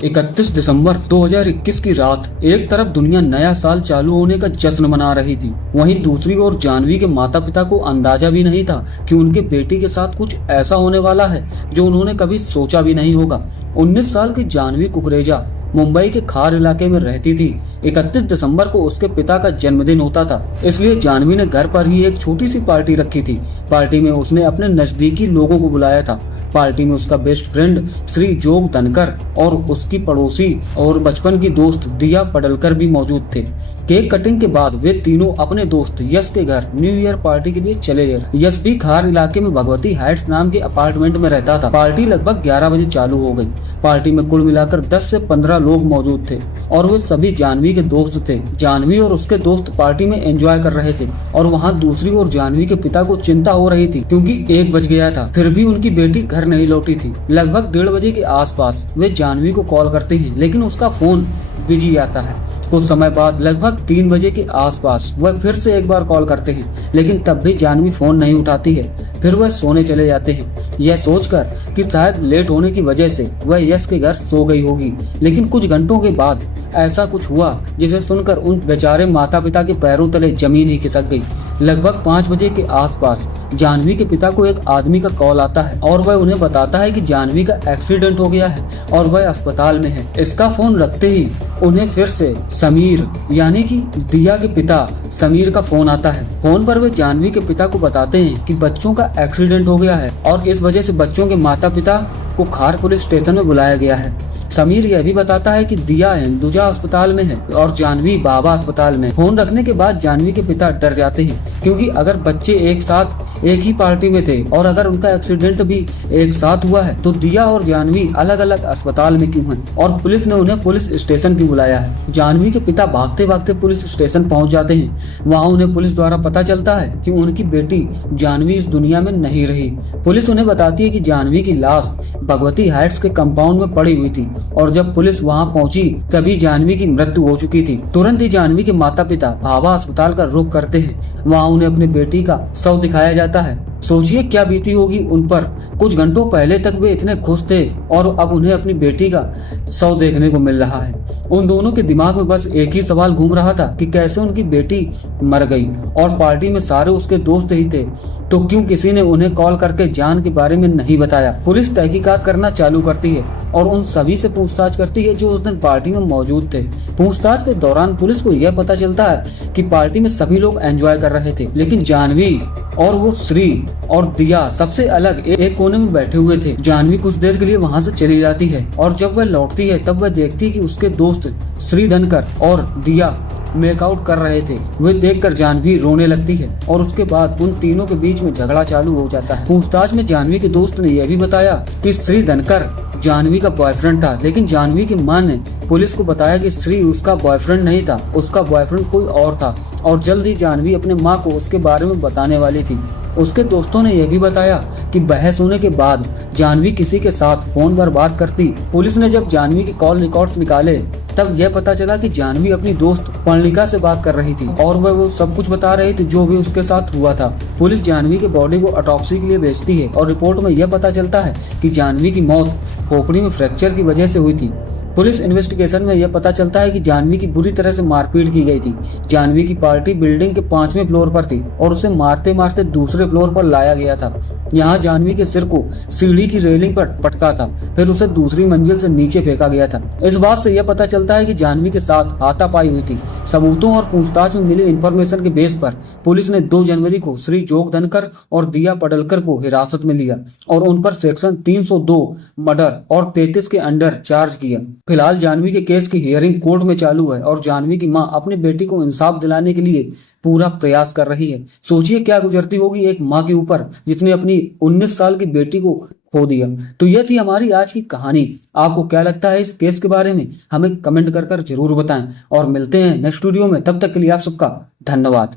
31 दिसंबर 2021 की रात एक तरफ दुनिया नया साल चालू होने का जश्न मना रही थी, वहीं दूसरी ओर जानवी के माता पिता को अंदाजा भी नहीं था कि उनके बेटी के साथ कुछ ऐसा होने वाला है जो उन्होंने कभी सोचा भी नहीं होगा। 19 साल की जानवी कुकरेजा मुंबई के खार इलाके में रहती थी। 31 दिसंबर को उसके पिता का जन्मदिन होता था, इसलिए जानवी ने घर पर ही एक छोटी सी पार्टी रखी थी। पार्टी में उसने अपने नजदीकी लोगों को बुलाया था। पार्टी में उसका बेस्ट फ्रेंड श्री जोग तनकर और उसकी पड़ोसी और बचपन की दोस्त दिया पडलकर भी मौजूद थे। केक कटिंग के बाद वे तीनों अपने दोस्त यश के घर न्यू ईयर पार्टी के लिए चले गए। यश भी खार इलाके में भगवती हाइट्स नाम के अपार्टमेंट में रहता था। पार्टी लगभग 11 बजे चालू हो गई। पार्टी में कुल मिलाकर 10 से 15 लोग मौजूद थे और वे सभी जानवी के दोस्त थे। जानवी और उसके दोस्त पार्टी में एंजॉय कर रहे थे और वहाँ दूसरी ओर जानवी के पिता को चिंता हो रही थी क्योंकि 1 बज गया था, फिर भी उनकी बेटी घर नहीं लौटी थी। लगभग 1:30 बजे के आसपास वे जानवी को कॉल करते हैं, लेकिन उसका फोन बिजी आता है। कुछ समय बाद लगभग 3 बजे के आसपास वह फिर से एक बार कॉल करते हैं, लेकिन तब भी जानवी फोन नहीं उठाती है। फिर वह सोने चले जाते हैं, यह सोचकर कि शायद लेट होने की वजह से वह यश के घर सो गई होगी। लेकिन कुछ घंटों के बाद ऐसा कुछ हुआ जिसे सुनकर उन बेचारे माता पिता के पैरों तले जमीन ही खिसक गई। लगभग 5 बजे के आसपास जानवी के पिता को एक आदमी का कॉल आता है और वह उन्हें बताता है कि जानवी का एक्सीडेंट हो गया है और वह अस्पताल में है। इसका फोन रखते ही उन्हें फिर से समीर यानी कि दिया के पिता समीर का फोन आता है। फोन पर वे जानवी के पिता को बताते हैं कि बच्चों का एक्सीडेंट हो गया है और इस वजह से बच्चों के माता पिता को खार पुलिस स्टेशन में बुलाया गया है। समीर यह भी बताता है कि दिया हिंदुजा अस्पताल में है और जानवी बाबा अस्पताल में। फोन रखने के बाद जानवी के पिता डर जाते हैं क्योंकि अगर बच्चे एक साथ एक ही पार्टी में थे और अगर उनका एक्सीडेंट भी एक साथ हुआ है तो दिया और जानवी अलग अलग अस्पताल में क्यों हैं और पुलिस ने उन्हें पुलिस स्टेशन क्यों बुलाया है। जानवी के पिता भागते भागते पुलिस स्टेशन पहुंच जाते हैं। वहां उन्हें पुलिस द्वारा पता चलता है कि उनकी बेटी जानवी इस दुनिया में नहीं रही। पुलिस उन्हें बताती है कि जानवी की लाश भगवती हाइट्स के कंपाउंड में पड़ी हुई थी और जब पुलिस वहां पहुंची तभी जानवी की मृत्यु हो चुकी थी। तुरंत ही जानवी के माता पिता भाभा अस्पताल का रुख करते हैं। वहां उन्हें अपनी बेटी का शव दिखाया जाता है। सोचिए क्या बीती होगी उन पर। कुछ घंटों पहले तक वे इतने खुश थे और अब उन्हें अपनी बेटी का शव देखने को मिल रहा है। उन दोनों के दिमाग में बस एक ही सवाल घूम रहा था कि कैसे उनकी बेटी मर गई और पार्टी में सारे उसके दोस्त ही थे, तो क्यों किसी ने उन्हें कॉल करके जान के बारे में नहीं बताया। पुलिस तहकीकात करना चालू करती है और उन सभी से पूछताछ करती है जो उस दिन पार्टी में मौजूद थे। पूछताछ के दौरान पुलिस को यह पता चलता है कि पार्टी में सभी लोग एंजॉय कर रहे थे, लेकिन जानवी और वो श्री और दिया सबसे अलग एक कोने में बैठे हुए थे। जानवी कुछ देर के लिए वहां से चली जाती है और जब वह लौटती है तब वह देखती है कि उसके दोस्त श्री धनकर और दिया मेकआउट कर रहे थे। वे देखकर जानवी रोने लगती है और उसके बाद उन तीनों के बीच में झगड़ा चालू हो जाता है। पूछताछ में जानवी के दोस्त ने यह भी बताया कि श्री धनकर जानवी का बॉयफ्रेंड था, लेकिन जानवी की मां ने पुलिस को बताया कि श्री उसका बॉयफ्रेंड नहीं था, उसका बॉयफ्रेंड कोई और था और जल्द ही जानवी अपने मां को उसके बारे में बताने वाली थी। उसके दोस्तों ने यह भी बताया कि बहस होने के बाद जानवी किसी के साथ फोन पर बात करती। पुलिस ने जब जानवी के कॉल रिकॉर्ड्स निकाले तब यह पता चला कि जानवी अपनी दोस्त पर्णिका से बात कर रही थी और वह वो सब कुछ बता रही थी जो भी उसके साथ हुआ था। पुलिस जानवी के बॉडी को ऑटोप्सी के लिए भेजती है और रिपोर्ट में यह पता चलता है कि जानवी की मौत खोपड़ी में फ्रैक्चर की वजह से हुई थी। पुलिस इन्वेस्टिगेशन में यह पता चलता है कि जानवी की बुरी तरह से मारपीट की गई थी। जानवी की पार्टी बिल्डिंग के 5वें फ्लोर पर थी और उसे मारते मारते दूसरे फ्लोर पर लाया गया था। यहाँ जानवी के सिर को सीढ़ी की रेलिंग पर पटका था, फिर उसे दूसरी मंजिल से नीचे फेंका गया था। इस बात से यह पता चलता है कि जानवी के साथ हाथापाई हुई थी। सबूतों और पूछताछ में मिली इन्फॉर्मेशन के बेस पर पुलिस ने 2 जनवरी को श्री जोग धनकर और दिया पडलकर को हिरासत में लिया और उन पर सेक्शन 302 मर्डर और 33 के अंडर चार्ज किया। फिलहाल जानवी के केस की हियरिंग कोर्ट में चालू है और जानवी की मां अपनी बेटी को इंसाफ दिलाने के लिए पूरा प्रयास कर रही है। सोचिए क्या गुजरती होगी एक माँ के ऊपर जिसने अपनी 19 साल की बेटी को खो दिया। तो यह थी हमारी आज की कहानी। आपको क्या लगता है इस केस के बारे में हमें कमेंट कर जरूर बताएं और मिलते हैं नेक्स्ट वीडियो में। तब तक के लिए आप सबका धन्यवाद।